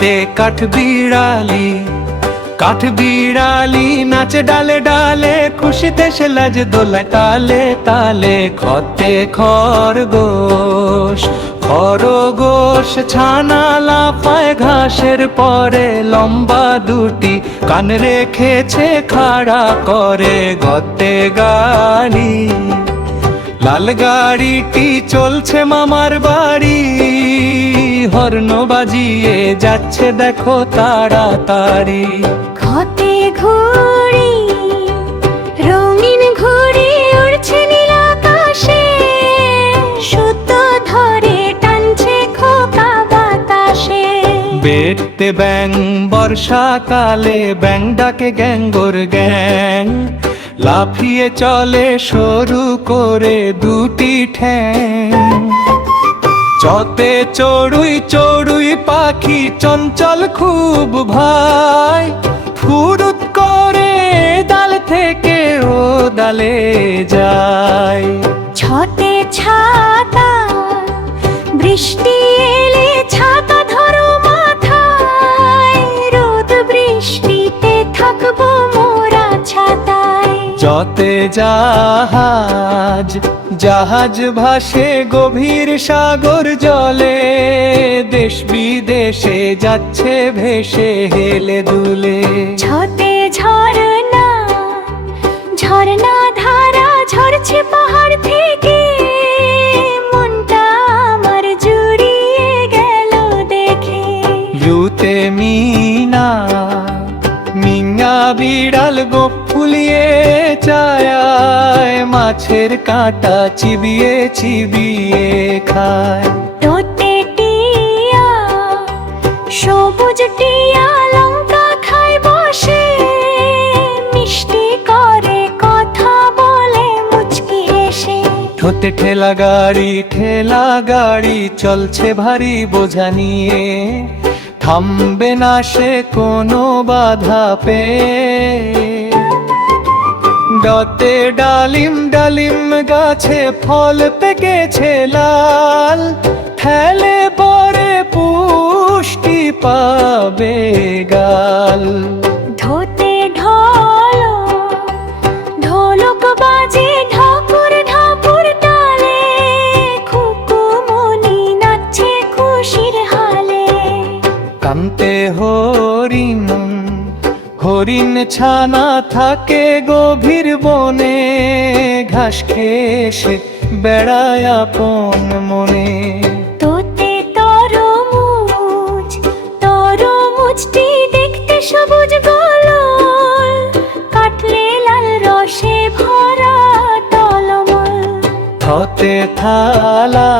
হাতে কাঠবিড়ালি নাচে ডালে ডালে, খুশিতে সে লাজ দোলায় তালে তালে। খতে খরগোশ ছানা লাফায় ঘাসের পরে, লম্বা দুটি কান রেখেছে খাড়া করে। গতে গাড়ি লাল গাড়িটি চলছে মামার বাড়ি, হর্ন বাজিয়ে যাচ্ছে দেখো তাড়াতাড়ি। ঘতে ঘুড়ি রঙিন ঘুড়ি উড়ছে নীল আকাশে, সুতো ধরে টানছে খোকা বাতাসে। বেতে ব্যাং বর্ষাকালে, ব্যাং ডাকে গ্যাঙ্গর গ্যাং, লাফিয়ে চলে সরু করে দুটি ঠ্যাং। চতে চড়ুই পাখি চঞ্চল খুব ভাই, ফুরুত করে ডাল থেকে ও ডালে যায়। ছতে ছাতা বৃষ্টি এলে ছাতা ধরো মাথায়, রোদ বৃষ্টিতে থাকবো মোরা ছাতায়। যতে জাহাজ ভাসে গভীর সাগর জলে, দেশ বিদেশে যাচ্ছে ভেসে হেলে দুলে। ছতে ঝরনা ধারা ঝরছে পাহাড় থেকে, মনটা আমার জুড়িয়ে গেল দেখে। রুতে মিনা বিড়াল গোপ ফুলিয়ে চায়, মাছের কাঁটা চিবিয়ে খায়। তোতে টিয়া সবুজ টিয়া লঙ্কা খায় বসে, মিষ্টি করে কথা বলে মুচকি এসে। ঠোঁটে ঠেলা গাড়ি চলছে ভারী বোঝা নিয়ে, থামবে না সে কোনো বাধা পেয়ে। ডতে ডালিম গাছে ফল পেকেছে লাল, ফেলে পরে পুষ্টি পাবে গাল। ধোতে ঢোলক বাজে ঢাপুর তালে, খুকুমনি নাচছে খুশির হালে। কান্তে হরিণ ছানা থাকে গভীর বনে, ঘাস খেয়ে সে বেড়ায় আপন মনে। তোতে তরমুজটি দেখতে সবুজ গোলল, কাটলে লাল রসে ভরা টলমল। হতে থালা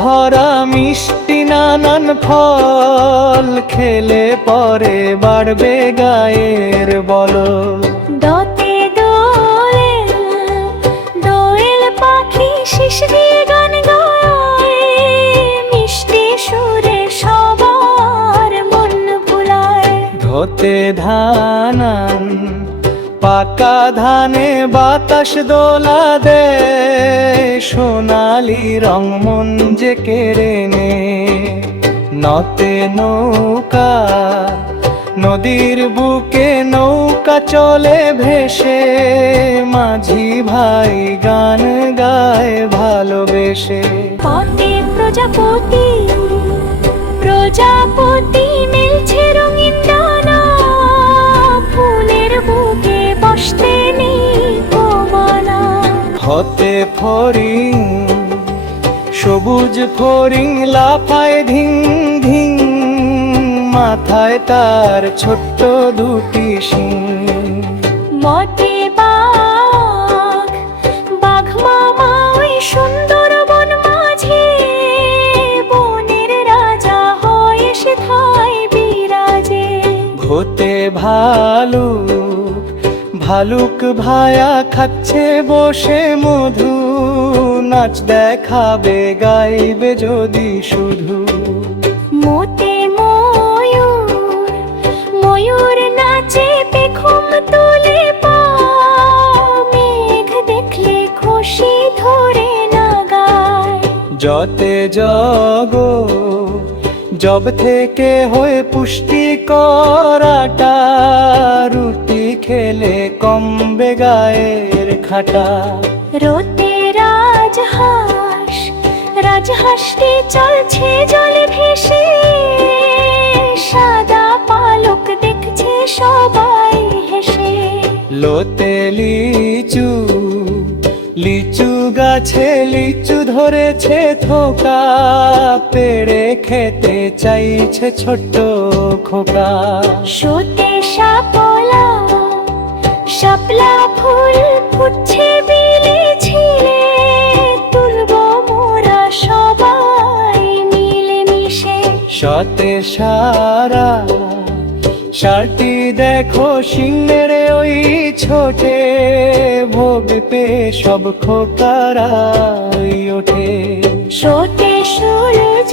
ভরা মিষ্টি নানান ফল, খেলে পরে বাড়বে গায়ের বল। দতে দোয়েল পাখি শিশ দিয়ে গান গায়, মিষ্টি সুরে সবার মন ভুলায়। ধতে পাকা ধানে বাতাস দোলা দে, সোনালি রং মন যে কেড়ে নে। নতে নদীর বুকে নৌকা চলে ভেসে, মাঝি ভাই গান গায় ভালোবেসে। পথে প্রজাপতি মেলছে রঙিন ডানা, ফুলের বুকে বসতে নেই মানা। হতে সবুজ ফড়িং লাফায় ধিং ধিং, মাথায় তার ছোট্ট দুটি শিং। মতে বাঘ মামা ওই সুন্দর বন মাঝে, বনের রাজা হয়ে সেথায় বিরাজে। ঘোতে ভালুক ভায়া খাচ্ছে বসে মধু, নাচ দেখাবে গাইবে যদি শুধু। মোতে ময়ূর নাচে পেখম তুলে পা, মেঘ দেখলে খুশি ধরে না গায়। যতে জব থেকে হয়ে পুষ্টিকর আটা, রুটি খেলে কমবে গায়ের খাটা। রোদে রাজহাঁস, রাজহাঁসটি চলছে জলে ভেসে, সাদা পালক দেখছে সবাই হেসে। লোতে লিচু, লিচু গাছে লিচু ধরেছে থোকা, পেড়ে খেতে চাইছে ছোট্ট খোকা। শোতে শাপলা, শাপলা ফুল ফুটছে বিলি ছিলে, তুলবো মোরা সবাই মিলে মিশে। শতে সারা, সারটি দেখো সিংহের ওই ছোটে, ভোগ পেয়ে সব খোকারাই ওঠে। শোতে সূর্য,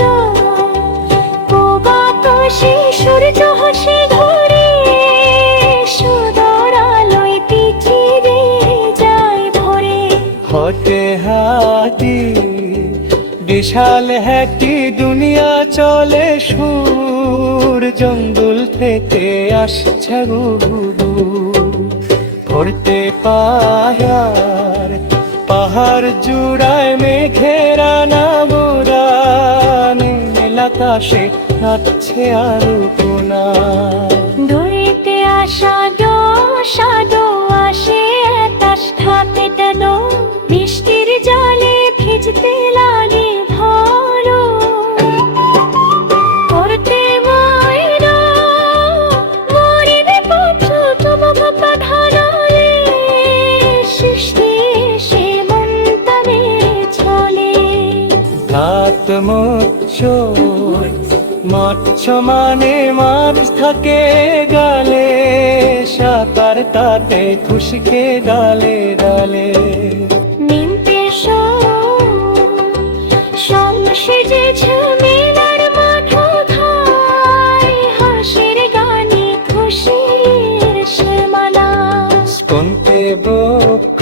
পূব আকাশে সূর্য হাসি ধরে, সুদূর আলোয় পৃথিবী যায় ভরে। হতে হাতি, বিশাল হ্যাটি দুনিয়া চলে সুর, জঙ্গল থেকে আসছে গুরু। পড়তে পাহাড়, পাহাড় জুড়ায় মেঘেরা না বুড়ান, নীলাকাশে নাচছে আরো কোনা। দূরেতে আসা সাদো আসে তাস ঢাকে তেন, বৃষ্টির জলে ভিজতে লাগে ভালো। করতে মায়েরা মরিবে পুত্র তোমাকে ধারালে, সৃষ্টি সে মন্তরে চলে। হাত মৎস্য, মৎস্য মানে মাছ থাকে গালে, সাঁতার কাটে খুশকে ডালে ডালে। নিমতে সংসেজে ঝামেলার মাথা খায়, হাসির গানে খুশির সীমানা। কোনতে বক্ষ,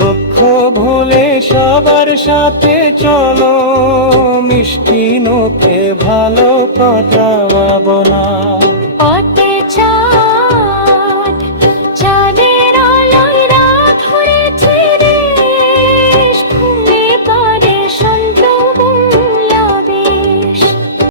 বক্ষ ভুলে সবার সাথে চলো, মিষ্টি নোখে ভালো কাটাবো না।